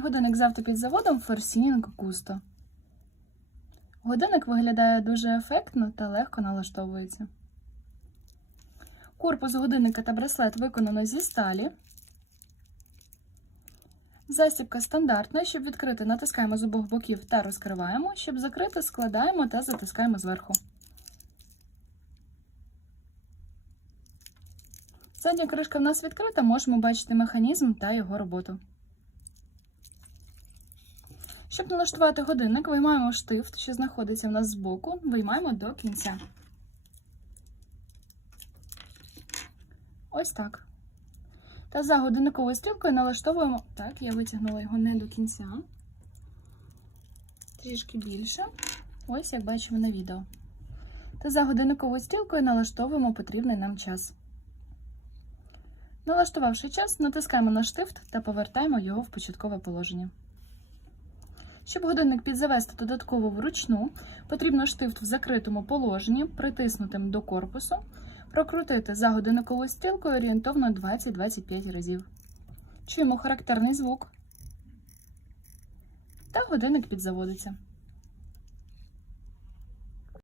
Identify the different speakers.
Speaker 1: годинник з автопідзаводом Forcing Gusto. Годинник виглядає дуже ефектно та легко налаштовується. Корпус годинника та браслет виконано зі сталі. Засібка стандартна. Щоб відкрити, натискаємо з обох боків та розкриваємо. Щоб закрити, складаємо та затискаємо зверху. Задня кришка в нас відкрита, можемо бачити механізм та його роботу. Щоб налаштувати годинник, виймаємо штифт, що знаходиться в нас збоку, виймаємо до кінця. Ось так. Та за годинниковою стрілкою налаштовуємо. Так, я витягнула його не до кінця. Трішки більше. Ось як бачимо на відео. Та за годинниковою стрілкою налаштовуємо потрібний нам час. Налаштувавши час, натискаємо на штифт та повертаємо його в початкове положення. Щоб годинник підзавести додатково вручну, потрібно штифт в закритому положенні, притиснутим до корпусу, прокрутити за годинниковою стрілкою орієнтовно 20-25 разів. Чуємо характерний звук. Та годинник підзаводиться.